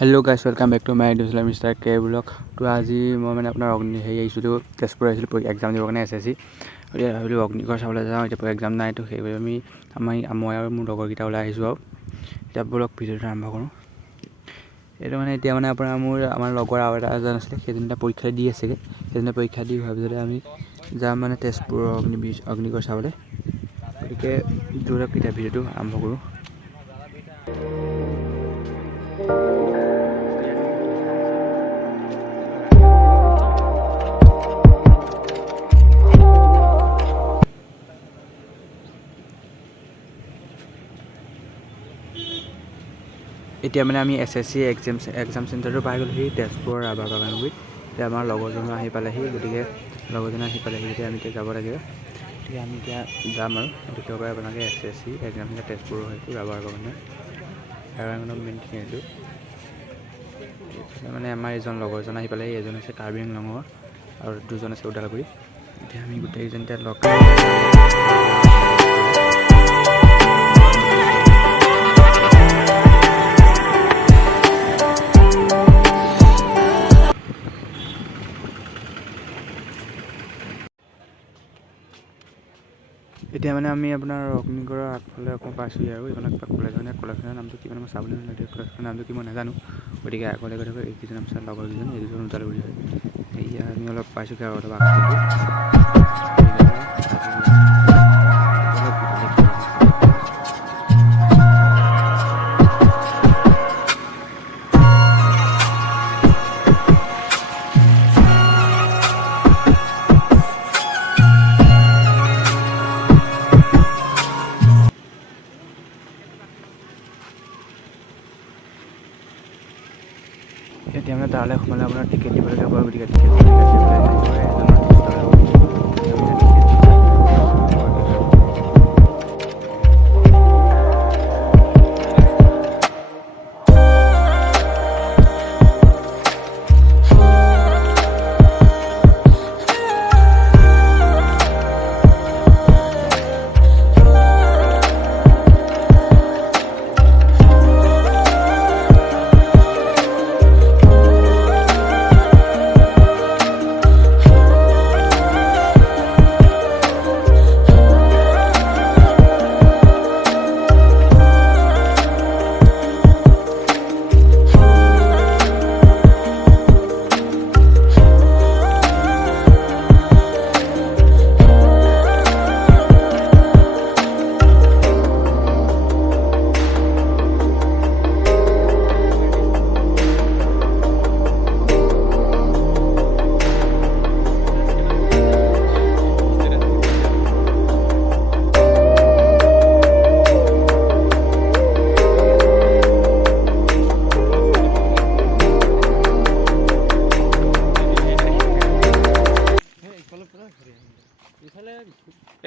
Hello' guys, welcome back to my YouTube mister K blog. তো আজি মই মানে আপোনাৰ আহিছিলোঁ তেজপুৰ আহিছিলোঁ এক্সাম দিবৰ কাৰণে SSC। গতিকে ভাবিলোঁ অগ্নিগড় চাবলৈ যাওঁ, এতিয়া এক্সাম নাই। তো সেইবাবে মই আৰু মোৰ লগৰকেইটা ওলাই আহিছোঁ আৰু এতিয়া ব্লগ ভিডিঅ'টো আৰম্ভ কৰোঁ। এইটো মানে এতিয়া মানে আমাৰ লগৰ আৰু এজন আছিলে, সেইদিনা পৰীক্ষা দি আছেগৈ। সেইদিনা পৰীক্ষা দি হোৱাৰ পিছতে আমি যাম মানে তেজপুৰৰ অগ্নিগড় চাবলৈ। গতিকে এতিয়া ভিডিঅ'টো আৰম্ভ কৰোঁ। এতিয়া মানে আমি SSC এক্সাম চেণ্টাৰটো পাই গ'লোহি তেজপুৰৰ ৰাভা বাগানগুৰিত। এতিয়া আমাৰ লগৰজনো আহি পালেহি, গতিকে যেতিয়া আমি এতিয়া যাব লাগে। গতিকে আমি এতিয়া যাম আৰু দেখিব পাৰে আপোনালোকে SSC এক্সাম চেণ্টাৰ তেজপুৰৰ হয়তো ৰাভা বাগানৰ মেইন এইটো। মানে আমাৰ এজন লগৰজন আহি পালেহি, এজন আছে কাৰ্বি আংলঙৰ আৰু দুজন আছে ওদালগুৰি। এতিয়া আমি গোটেইকেইজন এতিয়া লগ এতিয়া মানে আমি আপোনাৰ অগ্নিগড়ৰ আগফালে অকণ পাইছোঁহি আৰু এইখন কলেজখনৰ নামটো কি মানে মই চাবলৈ নালাগে, কলেজখনৰ নামটো কি মই নাজানো। গতিকে আগলৈ গৈ থাকোঁ। এইকেইজন আমাৰ লগৰকেইজন, এইকেইজন ওদালগুৰি হয়। এয়া আমি অলপ পাইছোঁগৈ আৰু অলপ আগটো। এতিয়া মানে তালৈ সোমালে আপোনাৰ টিকেট দিবলগীয়া হ'ব। গতিকে টিকেট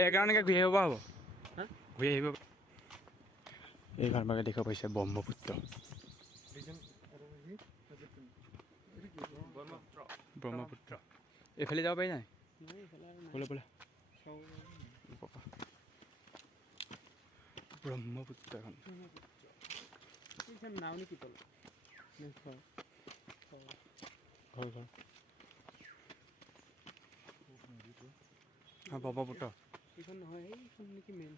এইকাৰণে ঘূৰি আহিব পৰা হ'ব, ঘূৰি আহিব। এইখন ভাগে দেখিব পাইছে ব্ৰহ্মপুত্ৰ। এইফালে যাব পাৰি নাই? ব্ৰহ্মপুত্ৰ এখন নাও নেকি তল ব্ৰহ্মপুত্ৰ এইখন নহয়, এইখন নেকি মেইন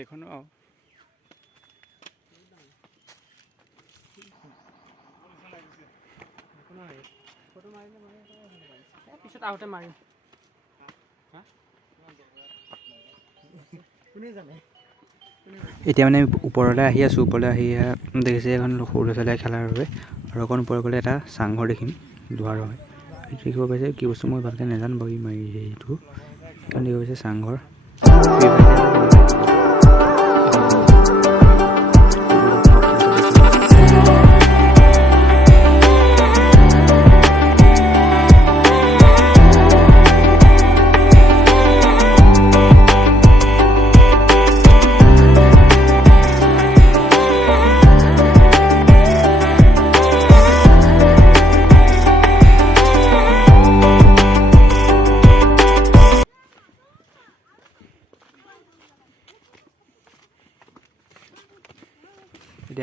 এইখনো। পিছত আহোঁতে মাৰিম। এতিয়া মানে ওপৰলৈ আহি আছোঁ। ওপৰলৈ আহি দেখিছে এখন সৰু ল'ৰা ছোৱালীয়ে খেলাৰ বাবে, আৰু অকণ ওপৰত গ'লে এটা চাংঘৰ দেখিম, লোহাৰ হয়। দেখিব পাইছে কি বস্তু মই ভালকৈ নাজানো বাৰু। এইটো সেইখন দেখিব পাইছে চাংঘৰ।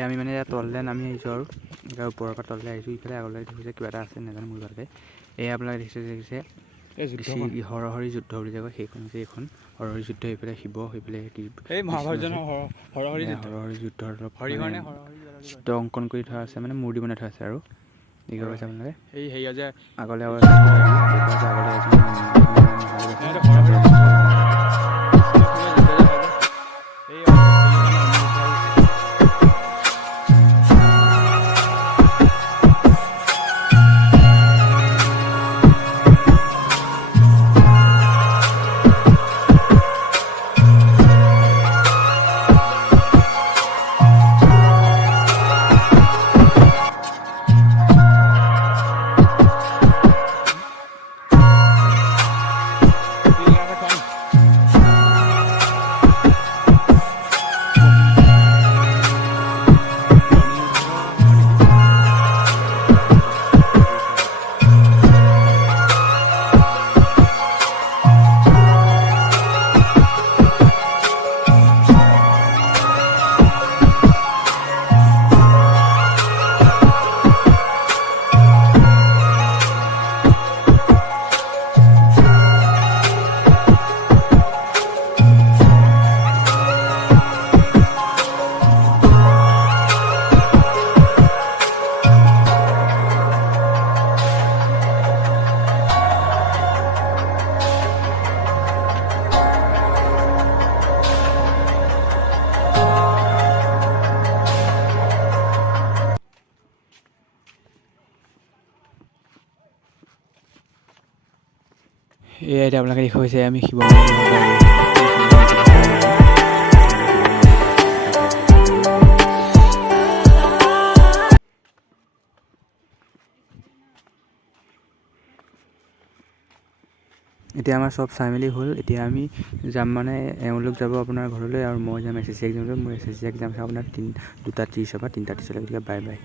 এতিয়া আমি মানে তললৈ নামি আহিছোঁ আৰু ওপৰৰ পৰা তললৈ আহিছোঁ। ইফালে আগলৈ দেখিছে কিবা এটা আছে নাজানো মোৰ ভালকৈ। এয়া আপোনালোকে দেখিছে হৰহৰি যুদ্ধ বুলি কয়, সেইখন হৈছে এইখন হৰহৰি যুদ্ধ। সেইফালে শিৱ, সেইফালে হৰহৰি যুদ্ধৰ চিত্ৰ অংকন কৰি থোৱা আছে, মানে মূৰ্তি বনাই থোৱা আছে আৰু দেখিব পাইছে আপোনালোকে। আগলৈ এয়া এতিয়া আপোনালোকে দেখা পাইছে আমি শিৱ এতিয়া আমাৰ চব চাই মেলি হ'ল। এতিয়া আমি যাম মানে এওঁলোক যাব আপোনাৰ ঘৰলৈ আৰু মই যাম SSC এক্সামলৈ। মোৰ SSC এক্সাম আছে আপোনাৰ 2:30 পৰা 3:30, গতিকে বাই বাই।